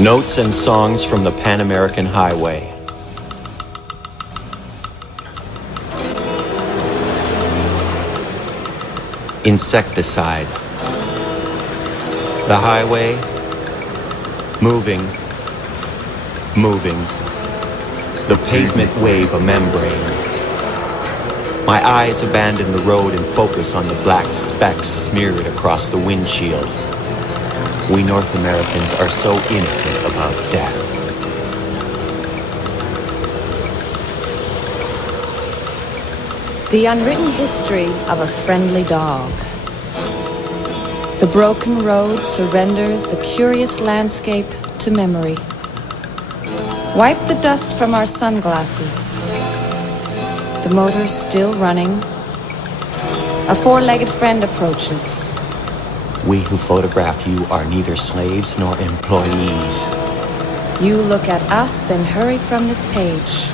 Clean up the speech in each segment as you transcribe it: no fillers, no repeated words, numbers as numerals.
Notes and songs from the Pan American Highway. Insecticide. The highway, moving, moving. The pavement wave a membrane. My eyes abandon the road and focus on the black specks smeared across the windshield. We North Americans are so innocent about death. The unwritten history of a friendly dog. The broken road surrenders the curious landscape to memory. Wipe the dust from our sunglasses. The motor's still running. A four-legged friend approaches. We who photograph you are neither slaves nor employees. You look at us, then hurry from this page.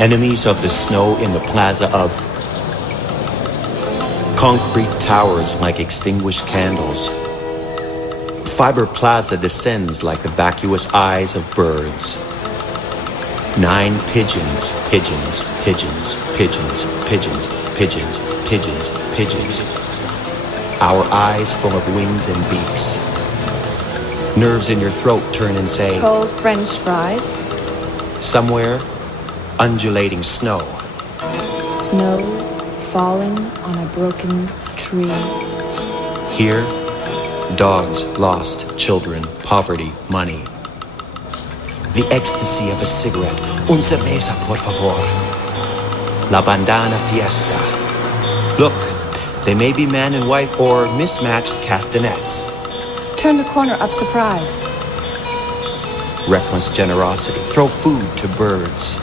Enemies of the snow in the plaza of concrete towers like extinguished candles. Fiber plaza descends like the vacuous eyes of birds. 9 pigeons, pigeons, pigeons, pigeons, pigeons, pigeons, pigeons, pigeons. Our eyes full of wings and beaks. Nerves in your throat turn and say, Cold French fries. Somewhere, undulating snow. Snow falling on a broken tree. Here, dogs, lost, children, poverty, money. The ecstasy of a cigarette. Un cerveza, por favor. La bandana fiesta. Look, they may be man and wife or mismatched castanets. Turn the corner of surprise. Reckless generosity. Throw food to birds.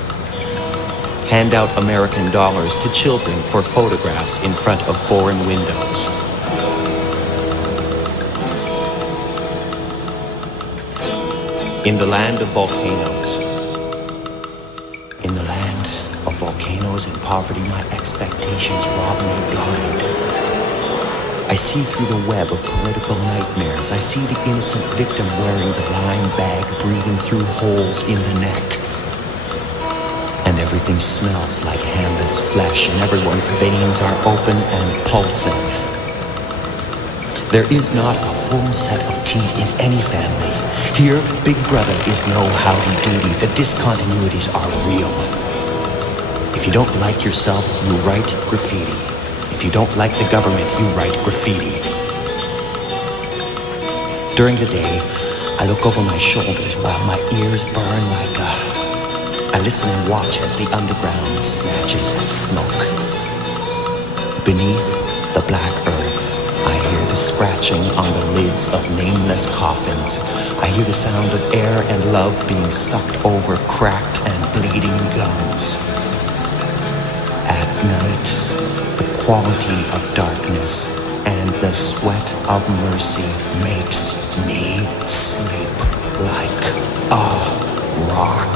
Hand out American dollars to children for photographs in front of foreign windows. In the land of volcanoes. In the land of volcanoes and poverty, my expectations rob me blind. I see through the web of political nightmares. I see the innocent victim wearing the lime bag, breathing through holes in the neck. And everything smells like Hamlet's flesh, and everyone's veins are open and pulsing. There is not a full set of teeth in any family. Here, Big Brother is no howdy-doody. The discontinuities are real. If you don't like yourself, you write graffiti. If you don't like the government, you write graffiti. During the day, I look over my shoulders while my ears burn like I listen and watch as the underground snatches at smoke. Beneath the black earth, I hear the scratching on the lids of nameless coffins. I hear the sound of air and love being sucked over cracked and bleeding gums. At night, the quality of darkness and the sweat of mercy makes me sleep like a rock.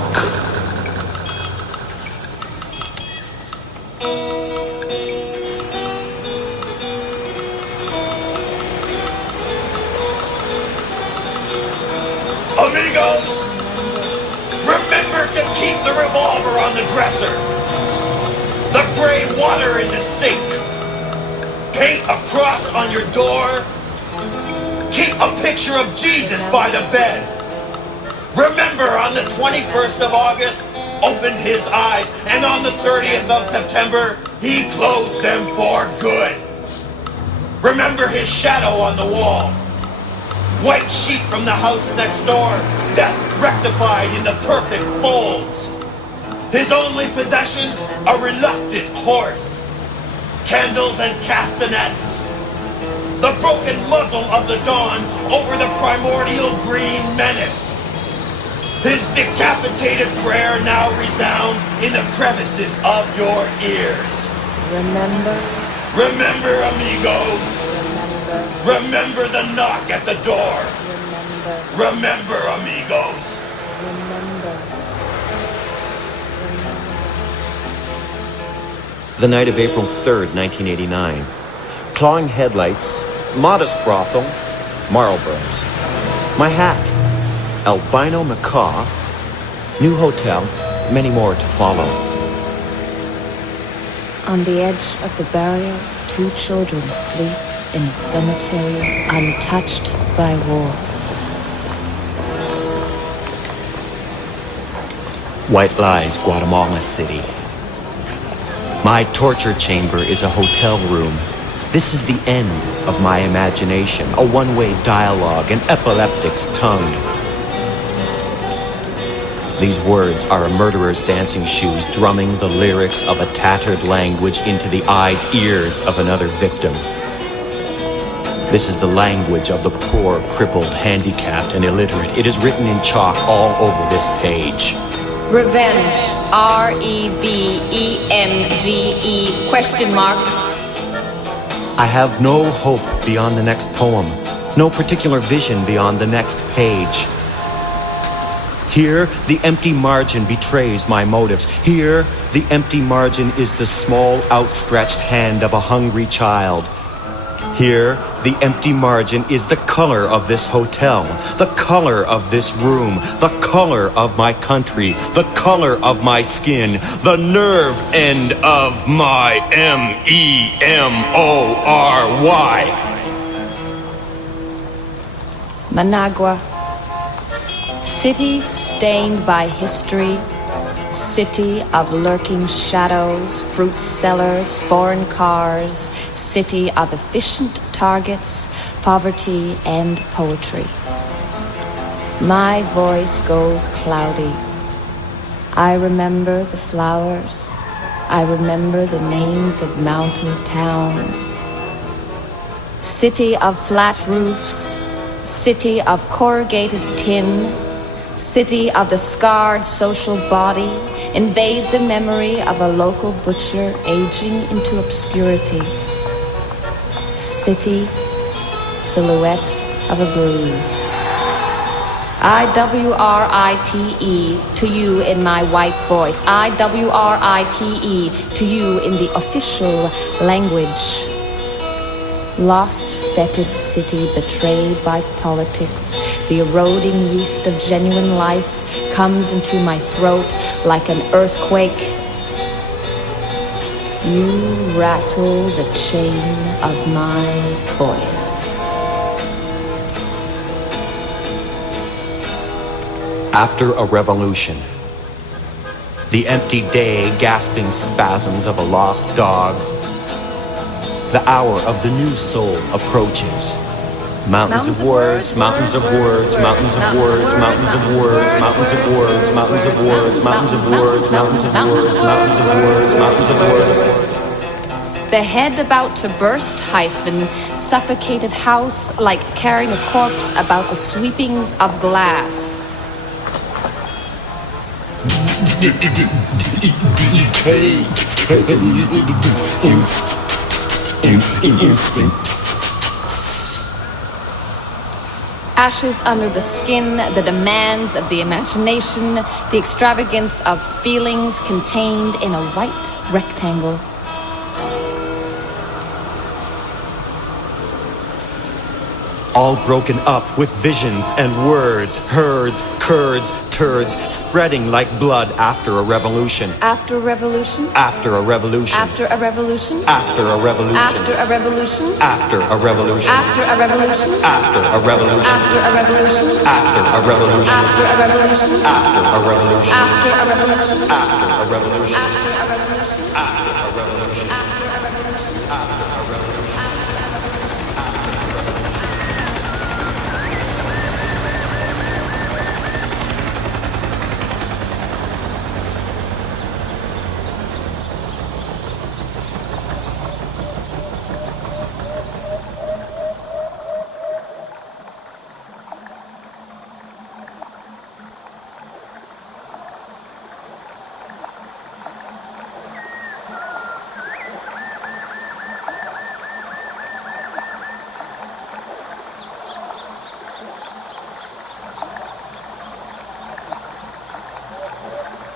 Amigos, remember to keep the revolver on the dresser, the gray water in the sink, paint a cross on your door, keep a picture of Jesus by the bed. Remember, on the 21st of August, opened his eyes, and on the 30th of September, he closed them for good. Remember his shadow on the wall. White sheet from the house next door, death rectified in the perfect folds. His only possessions, a reluctant horse, candles and castanets, the broken muzzle of the dawn over the primordial green menace. His decapitated prayer now resounds in the crevices of your ears. Remember, amigos. Remember the knock at the door. Remember, amigos. The night of April 3rd, 1989. clawing headlights, modest brothel, Marlboros. My hat, albino macaw, new hotel, many more to follow. On the edge of the barrier, 2 children sleep in a cemetery untouched by war. White lies, Guatemala City. My torture chamber is a hotel room. This is the end of my imagination, a one-way dialogue, an epileptic's tongue. These words are a murderer's dancing shoes drumming the lyrics of a tattered language into the eyes, ears of another victim. This is the language of the poor, crippled, handicapped, and illiterate. It is written in chalk all over this page. Revenge. R-E-V-E-N-G-E question mark. I have no hope beyond the next poem, no particular vision beyond the next page. Here, the empty margin betrays my motives. Here, the empty margin is the small, outstretched hand of a hungry child. Here, the empty margin is the color of this hotel, the color of this room, the color of my country, the color of my skin, the nerve end of my M-E-M-O-R-Y. Managua. City stained by history, city of lurking shadows, fruit sellers, foreign cars, city of efficient targets, poverty and poetry. My voice goes cloudy. I remember the flowers. I remember the names of mountain towns. City of flat roofs, city of corrugated tin, city of the scarred social body, invade the memory of a local butcher aging into obscurity. City, silhouette of a bruise. I-W-R-I-T-E to you in my white voice. I-W-R-I-T-E to you in the official language. Lost, fetid city betrayed by politics. The eroding yeast of genuine life comes into my throat like an earthquake. You rattle the chain of my voice. After a revolution, the empty day, gasping spasms of a lost dog. The hour of the new soul approaches. Mountains of words, mountains of words, mountains of words, mountains of words, mountains of words, mountains of words, mountains of words, mountains of words, mountains of words, mountains of words. The head about to burst hyphen, suffocated house like carrying a corpse about the sweepings of glass. Ashes under the skin, the demands of the imagination, the extravagance of feelings contained in a white rectangle. All broken up with visions and words, herds, curds, turds, spreading like blood after a revolution. After a revolution? After a revolution. After a revolution? After a revolution. After a revolution? After a revolution. After a revolution? After a revolution. After a revolution? After a revolution. After a revolution? After a revolution. After a revolution? After a revolution. After a revolution? After a revolution. After a revolution? After a revolution.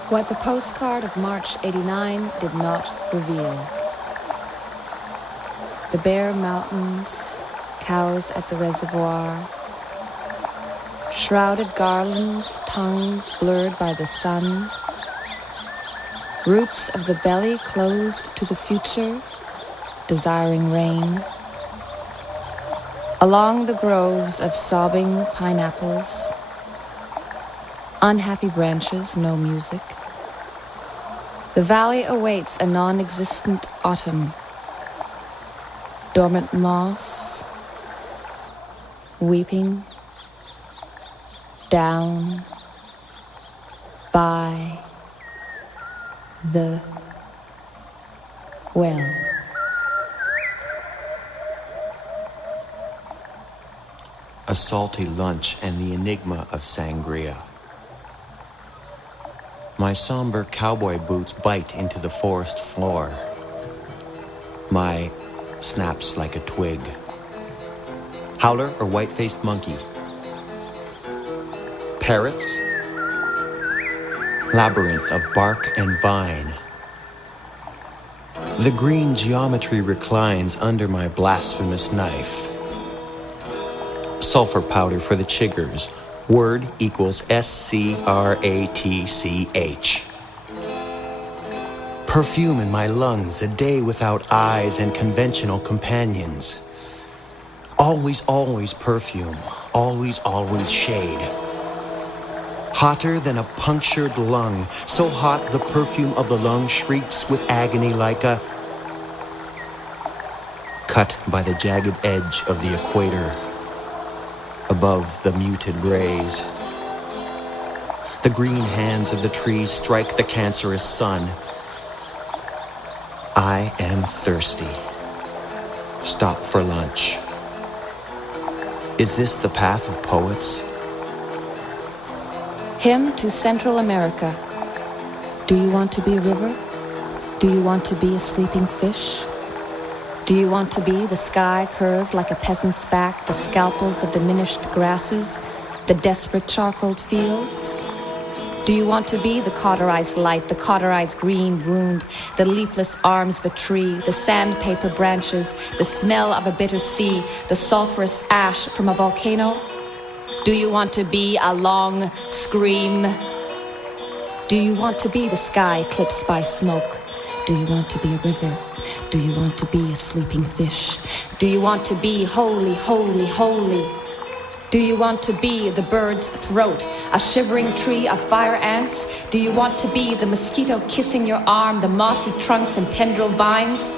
What the postcard of March '89 did not reveal. The bare mountains, cows at the reservoir, shrouded garlands, tongues blurred by the sun, roots of the belly closed to the future, desiring rain. Along the groves of sobbing pineapples, unhappy branches, no music. The valley awaits a non-existent autumn. Dormant moss, weeping down by the well. A salty lunch and the enigma of sangria. My somber cowboy boots bite into the forest floor. My snaps like a twig. Howler or white-faced monkey? Parrots? Labyrinth of bark and vine. The green geometry reclines under my blasphemous knife. Sulfur powder for the chiggers. Word equals SCRATCH. Perfume in my lungs, a day without eyes and conventional companions. Always, always perfume. Always, always shade. Hotter than a punctured lung. So hot the perfume of the lung shrieks with agony like a cut by the jagged edge of the equator. Above the muted rays. The green hands of the trees strike the cancerous sun. I am thirsty. Stop for lunch. Is this the path of poets? Hymn to Central America. Do you want to be a river? Do you want to be a sleeping fish? Do you want to be the sky curved like a peasant's back, the scalpels of diminished grasses, the desperate charcoaled fields? Do you want to be the cauterized light, the cauterized green wound, the leafless arms of a tree, the sandpaper branches, the smell of a bitter sea, the sulfurous ash from a volcano? Do you want to be a long scream? Do you want to be the sky eclipsed by smoke? Do you want to be a river? Do you want to be a sleeping fish? Do you want to be holy, holy, holy? Do you want to be the bird's throat, a shivering tree of fire ants? Do you want to be the mosquito kissing your arm, the mossy trunks and tendril vines?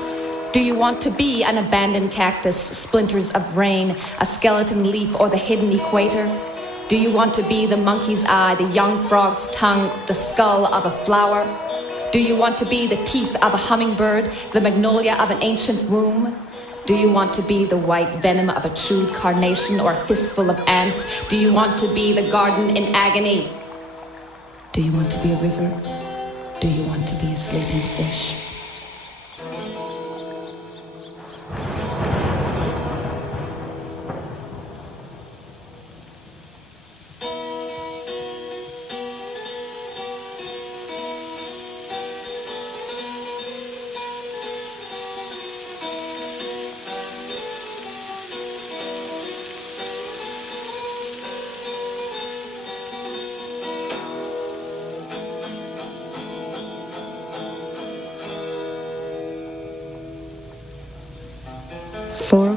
Do you want to be an abandoned cactus, splinters of rain, a skeleton leaf, or the hidden equator? Do you want to be the monkey's eye, the young frog's tongue, the skull of a flower? Do you want to be the teeth of a hummingbird, the magnolia of an ancient womb? Do you want to be the white venom of a chewed carnation or a fistful of ants? Do you want to be the garden in agony? Do you want to be a river? Do you want to be a sleeping fish?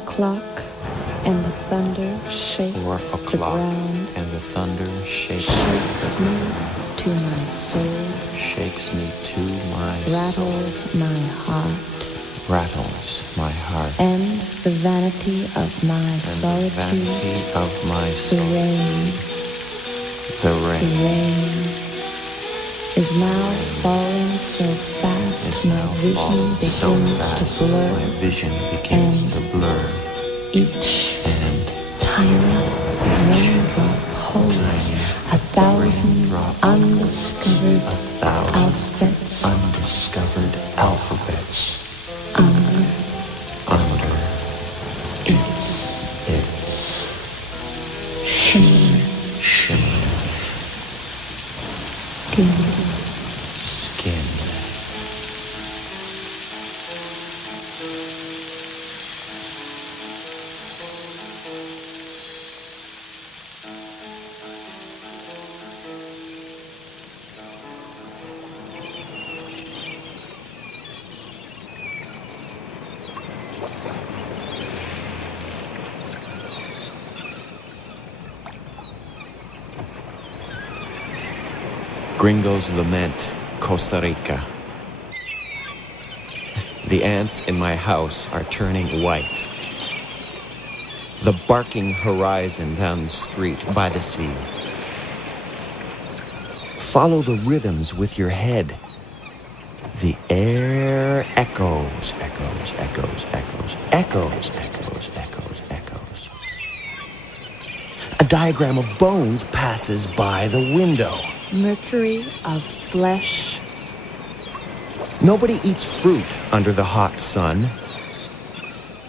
O'clock and the thunder shakes 4 the o'clock ground, and the thunder shakes me to my soul, shakes me to my rattles soul, my heart, rattles my heart, and the vanity of my and solitude, the vanity of my the soul, rain, the the rain rain is now falling so fast, is my now vision falling so begins fast, to blur, my vision begins and to blur, each and tiny raindrop holds tiny 1,000 raindrop undiscovered 1,000 alphabets undiscovered alphabets under under its shimmering shimmering skin. Gringos lament Costa Rica. The ants in my house are turning white. The barking horizon down the street by the sea. Follow the rhythms with your head. The air echoes, echoes, echoes, echoes, echoes, echoes, echoes, echoes. A diagram of bones passes by the window. Mercury of flesh. Nobody eats fruit under the hot sun.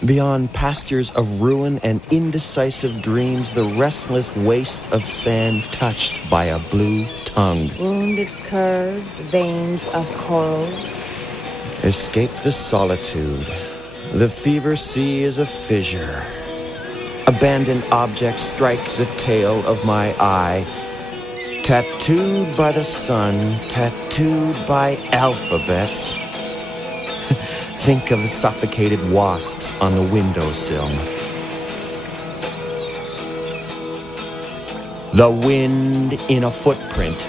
Beyond pastures of ruin and indecisive dreams, the restless waste of sand touched by a blue tongue. Wounded curves, veins of coral. Escape the solitude. The fever sea is a fissure. Abandoned objects strike the tail of my eye. Tattooed by the sun, tattooed by alphabets. Think of the suffocated wasps on the windowsill. The wind in a footprint.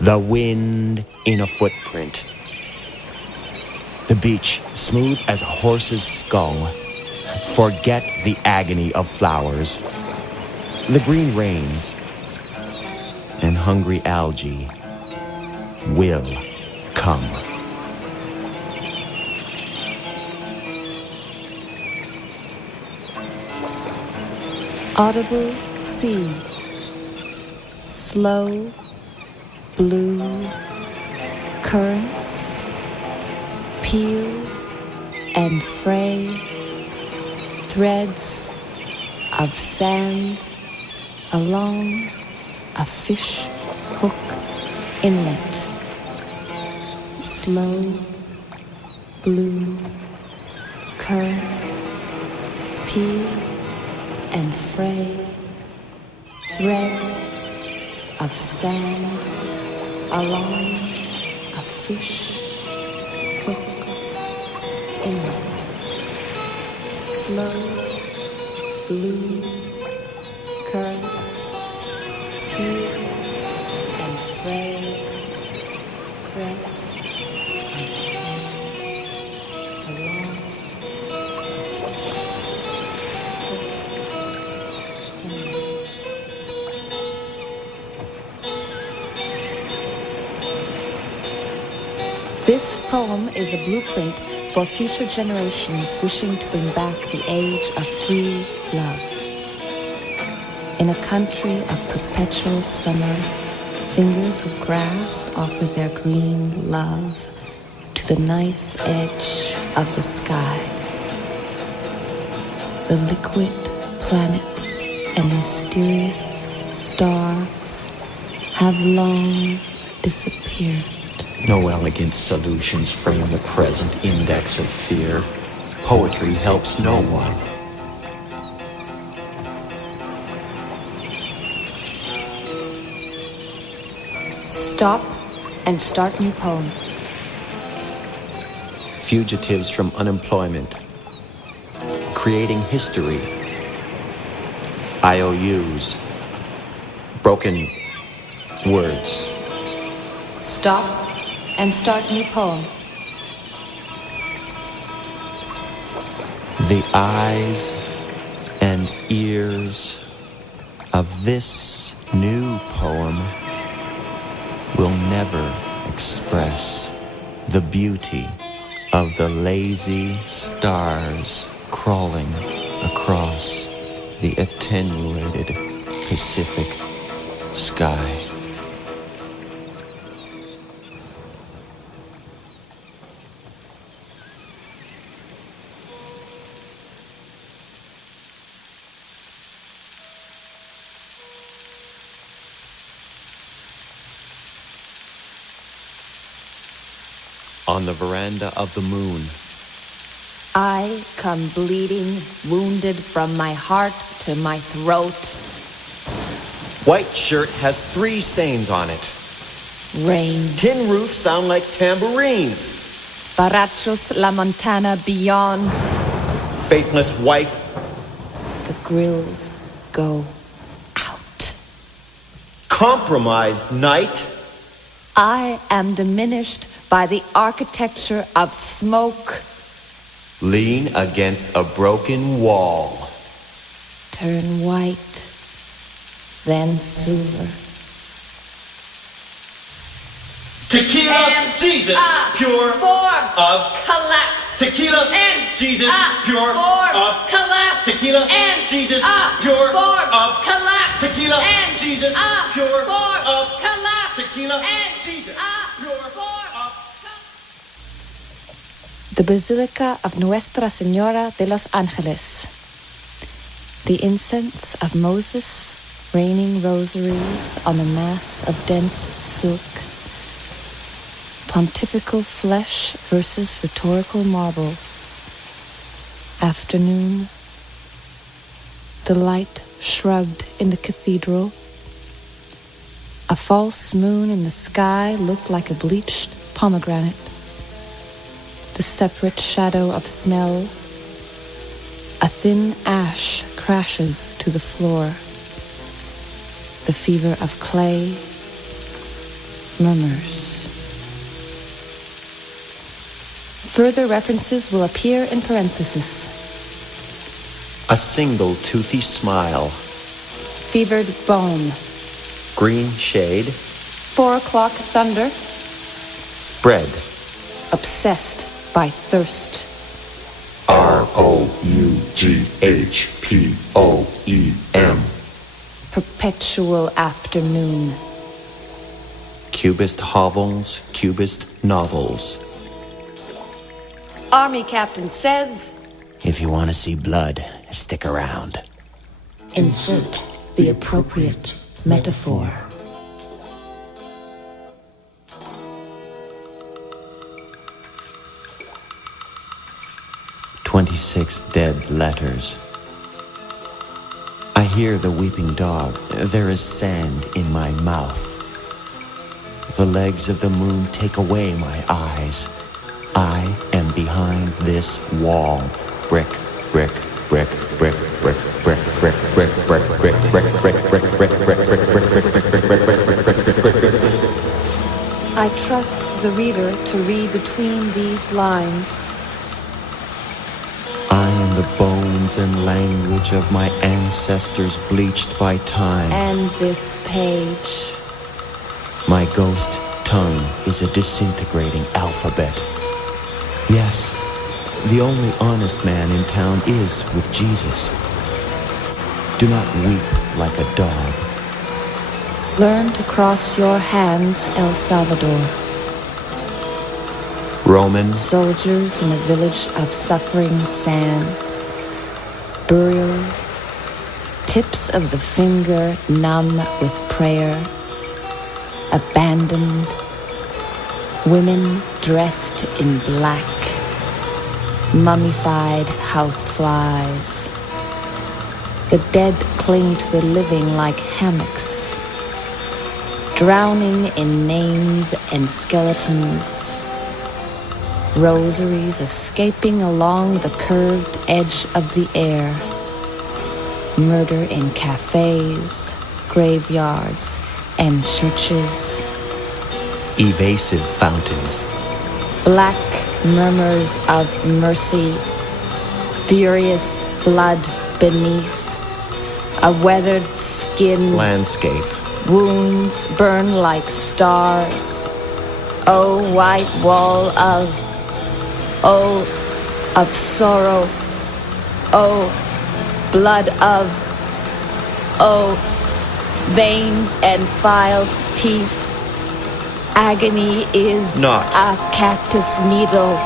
The wind in a footprint. The beach, smooth as a horse's skull. Forget the agony of flowers. The green rains and hungry algae will come. Audible sea. Slow, blue currents. Peel and fray. Threads of sand along a fish hook inlet. Slow, blue currents, peel and fray, threads of sand along a fish hook inlet. Slow, blue currents, peel and fray, threads of sand along a fish hook inlet. This poem is a blueprint for future generations wishing to bring back the age of free love. In a country of perpetual summer, fingers of grass offer their green love to the knife edge of the sky. The liquid planets and mysterious stars have long disappeared. No elegant solutions frame the present index of fear. Poetry helps no one. Stop and start new poem. Fugitives from unemployment. Creating history. IOUs. Broken words. Stop and start new poem. The eyes and ears of this new poem will never express the beauty of the lazy stars crawling across the attenuated Pacific sky. On the veranda of the moon. I come bleeding, wounded from my heart to my throat. White shirt has 3 stains on it. Rain. Tin roofs sound like tambourines. Barachos la montana beyond. Faithless wife. The grills go out. Compromised night? I am diminished by the architecture of smoke. Lean against a broken wall. Turn white, then silver. Tequila, And Jesus, a pure form of collapse. Tequila, And Jesus, a pure form of collapse. Tequila, And Jesus, a pure form of collapse. Tequila, And Jesus, a pure form of collapse. Tequila, And Jesus, a pure form of. The Basilica of Nuestra Senora de los Angeles. The incense of Moses raining rosaries on the mass of dense silk. Pontifical flesh versus rhetorical marble. Afternoon. The light shrugged in the cathedral. A false moon in the sky looked like a bleached pomegranate. The separate shadow of smell. A thin ash crashes to the floor. The fever of clay murmurs. Further references will appear in parentheses. A single toothy smile. Fevered bone. Green shade. 4 o'clock thunder. Bread. Obsessed by thirst. ROUGHPOEM. Perpetual afternoon. Cubist hovels, cubist novels. Army captain says, If you want to see blood, stick around. insert the appropriate metaphor. "26 dead letters. I hear the weeping dog. There is sand in my mouth. The legs of the moon take away my eyes. I am behind this wall. Brick, brick, brick, brick, brick, brick, brick, brick, brick, brick, brick, brick, brick, brick, brick, brick. I trust the reader to read between these lines. I am the bones and language of my ancestors bleached by time. And this page. My ghost tongue is a disintegrating alphabet. Yes, the only honest man in town is with Jesus. Do not weep like a dog. Learn to cross your hands, El Salvador. Roman, Soldiers in a village of suffering sand. Burial. Tips of the finger numb with prayer. Abandoned. Women dressed in black. Mummified houseflies. The dead cling to the living like hammocks. Drowning in names and skeletons. Rosaries escaping along the curved edge of the air. Murder in cafes, graveyards, and churches. evasive fountains. Black murmurs of mercy. Furious blood beneath. A weathered skin. Landscape. Wounds burn like stars. Oh, white wall of sorrow. Oh, blood of, veins and filed teeth. Agony is Not a cactus needle.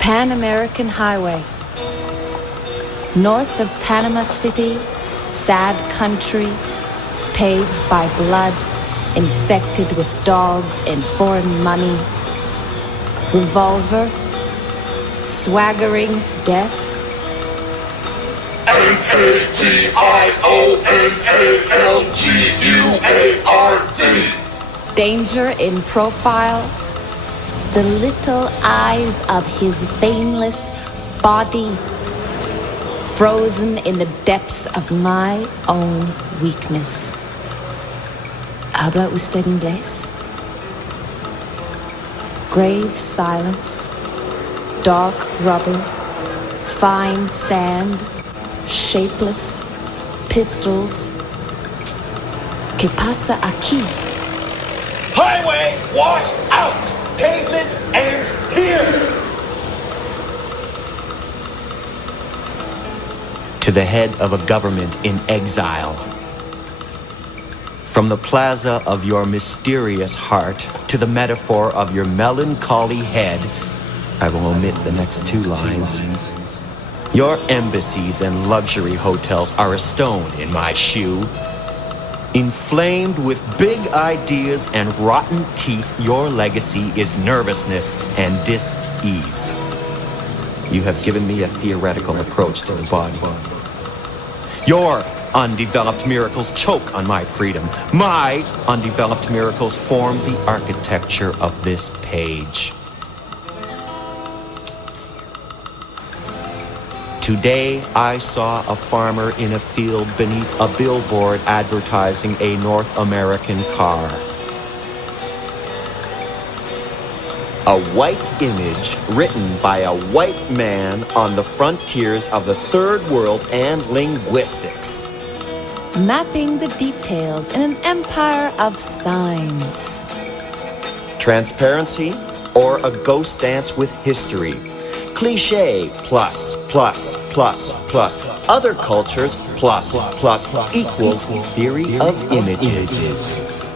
Pan American Highway. North of Panama City, sad country, paved by blood, infected with dogs and foreign money. Revolver, swaggering death. AATIONALGUARD. Danger in profile. The little eyes of his veinless body. frozen in the depths of my own weakness. Habla usted inglés? Grave silence, dark rubber, fine sand, shapeless, pistols. ¿Qué pasa aquí? Highway washed out! Pavement ends here! To the head of a government in exile. From the plaza of your mysterious heart to the metaphor of your melancholy head, I will omit the next two lines. Your embassies and luxury hotels are a stone in my shoe. Inflamed with big ideas and rotten teeth, your legacy is nervousness and dis-ease. You have given me a theoretical approach to the body. Your undeveloped miracles choke on my freedom. My undeveloped miracles form the architecture of this page. Today, I saw a farmer in a field beneath a billboard advertising a North American car. A white image written by a white man on the frontiers of the third world and linguistics. Mapping the details in an empire of signs. Transparency or a ghost dance with history. Cliché plus, plus, plus, plus. Other cultures plus, plus equals theory of images.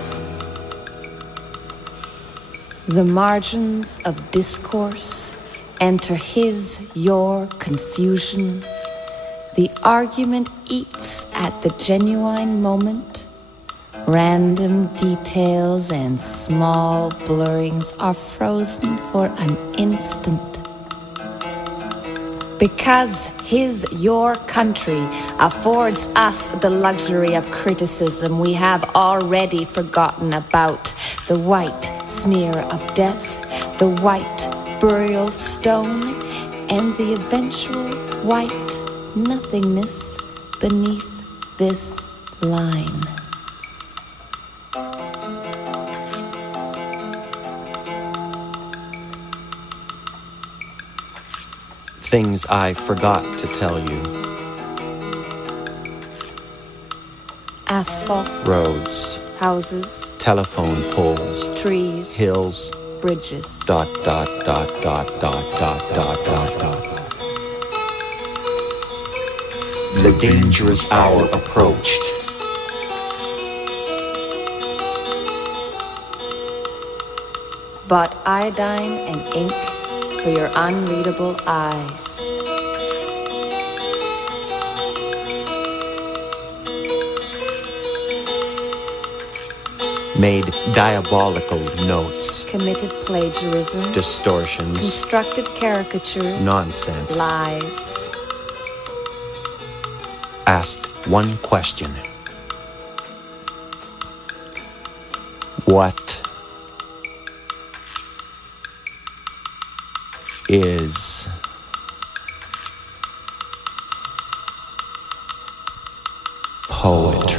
The margins of discourse enter his, your confusion. The argument eats at the genuine moment. Random details and small blurrings are frozen for an instant. Because his, your country affords us the luxury of criticism, we have already forgotten about the white smear of death, the white burial stone, and the eventual white nothingness beneath this line. Things I forgot to tell you. Asphalt, Roads, houses, telephone poles, trees, hills, bridges. dot, dot, dot, dot, dot, dot, dot, dot, dot. The dangerous hour approached. Bought iodine and ink for your unreadable eyes. Made diabolical notes. Committed plagiarism. Distortions. Constructed caricatures. Nonsense. Lies. Asked one question. What is poetry?